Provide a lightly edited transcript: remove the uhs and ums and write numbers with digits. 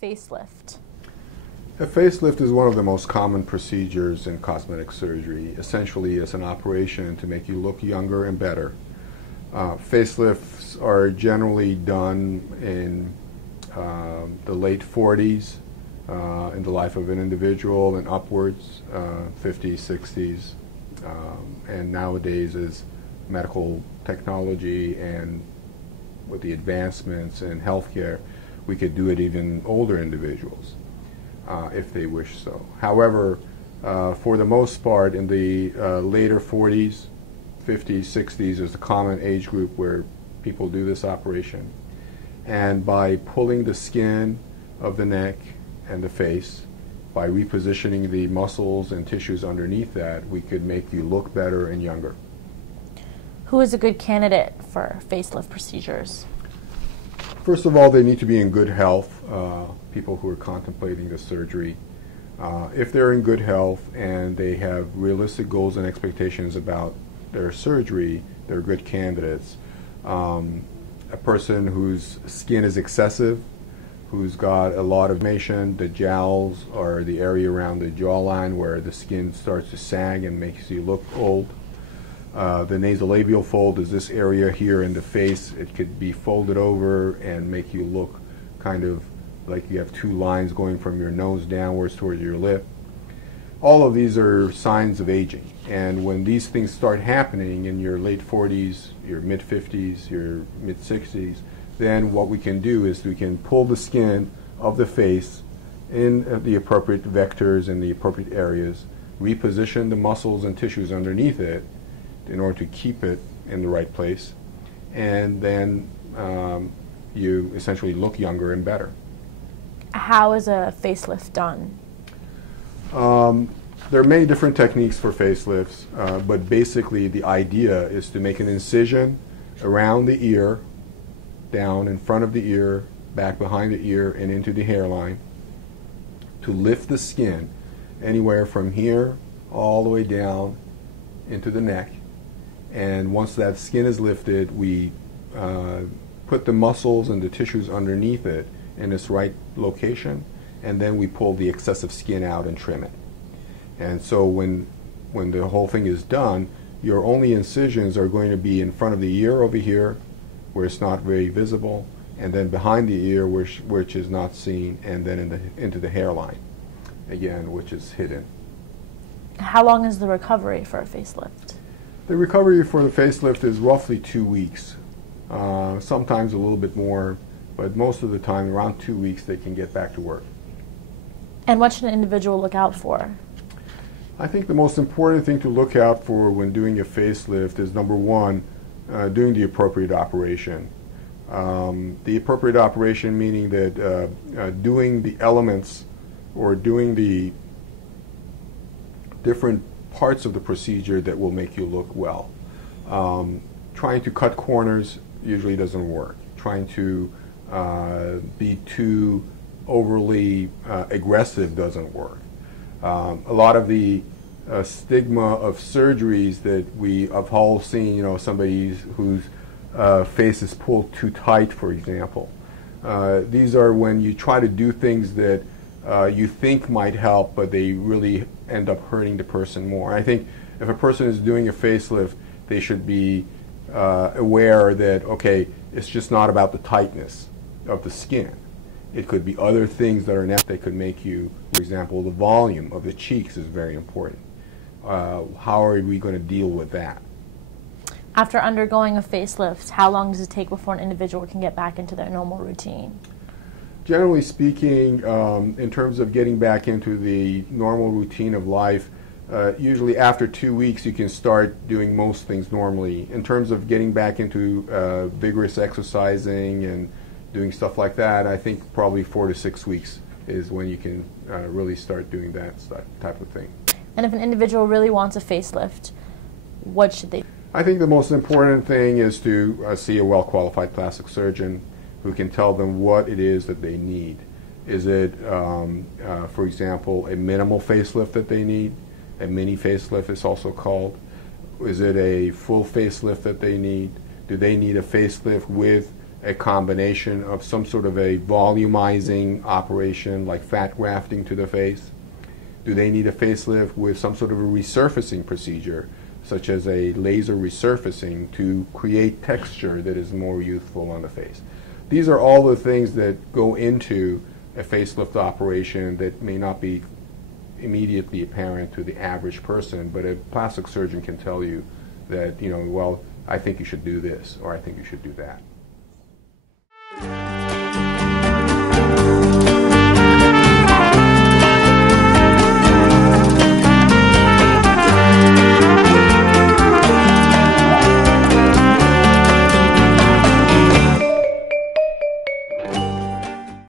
facelift? A facelift is one of the most common procedures in cosmetic surgery. Essentially, it's an operation to make you look younger and better. Facelifts are generally done in the late 40s in the life of an individual and upwards, 50s, 60s, and nowadays as medical technology and with the advancements in healthcare, we could do it even older individuals if they wish so. However, for the most part, in the later 40s, 50s, 60s is the common age group where people do this operation. And by pulling the skin of the neck and the face, by repositioning the muscles and tissues underneath that, we could make you look better and younger. Who is a good candidate for facelift procedures? First of all, they need to be in good health, people who are contemplating the surgery. If they're in good health and they have realistic goals and expectations about their surgery, they're good candidates. A person whose skin is excessive, who's got a lot of inflammation, the jowls or the area around the jawline where the skin starts to sag and makes you look old. The nasolabial fold is this area here in the face. It could be folded over and make you look kind of like you have two lines going from your nose downwards towards your lip. All of these are signs of aging. And when these things start happening in your late 40s, your mid 50s, your mid 60s, then what we can do is we can pull the skin of the face in the appropriate vectors in the appropriate areas, reposition the muscles and tissues underneath it in order to keep it in the right place, and then you essentially look younger and better. How is a facelift done? There are many different techniques for facelifts, but basically the idea is to make an incision around the ear, down in front of the ear, back behind the ear, and into the hairline, to lift the skin anywhere from here all the way down into the neck. And once that skin is lifted, we put the muscles and the tissues underneath it in its right location, and then we pull the excessive skin out and trim it. And so when the whole thing is done, your only incisions are going to be in front of the ear over here, where it's not very visible, and then behind the ear, which is not seen, and then into the hairline, again, which is hidden. How long is the recovery for a facelift? The recovery for the facelift is roughly 2 weeks, sometimes a little bit more, but most of the time, around 2 weeks, they can get back to work. And what should an individual look out for? I think the most important thing to look out for when doing a facelift is, number one, doing the appropriate operation. The appropriate operation meaning that doing the elements or doing the different parts of the procedure that will make you look well. Trying to cut corners usually doesn't work. Trying to be too overly aggressive doesn't work. A lot of the stigma of surgeries that we have all seen, somebody whose face is pulled too tight, for example. These are when you try to do things that you think might help, but they really end up hurting the person more. I think if a person is doing a facelift, they should be aware that, okay, it's just not about the tightness of the skin. It could be other things that are that could make you, for example, the volume of the cheeks is very important. How are we going to deal with that? After undergoing a facelift, how long does it take before an individual can get back into their normal routine? Generally speaking, in terms of getting back into the normal routine of life, usually after 2 weeks you can start doing most things normally. In terms of getting back into vigorous exercising and doing stuff like that, I think probably 4 to 6 weeks is when you can really start doing that type of thing. And if an individual really wants a facelift, what should they do? I think the most important thing is to see a well-qualified plastic surgeon who can tell them what it is that they need. Is it, for example, a minimal facelift that they need? A mini facelift is also called. Is it a full facelift that they need? Do they need a facelift with a combination of some sort of a volumizing operation like fat grafting to the face? Do they need a facelift with some sort of a resurfacing procedure, such as a laser resurfacing to create texture that is more youthful on the face? These are all the things that go into a facelift operation that may not be immediately apparent to the average person, but a plastic surgeon can tell you that, well, I think you should do this, or I think you should do that.